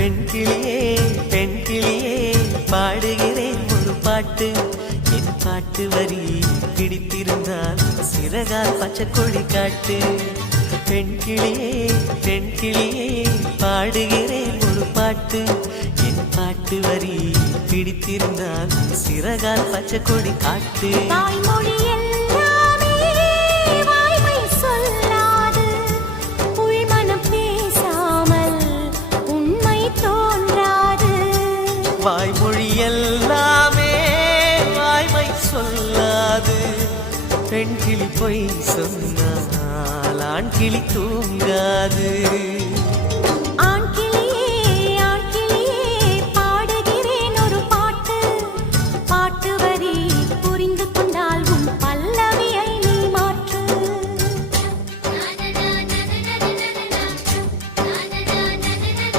பெண் கிளியே பெண் கிளியே பாடுகிறேன் ஒரு பாட்டு என் பாட்டு வரி பிடித்திருந்தால் சிறகால் பச்சை கொடி காட்டு பெண் கிளியே பாடுகிறேன் ஒரு பாட்டு என் பாட்டு வரி பிடித்திருந்தால் சிறகால் பச்சை கொடி காட்டு வாய்மொழி எல்லாமே வாய்மை சொல்லாது பெண் கிளி பொய் சொன்னால் ஆண் கிளி தூங்காது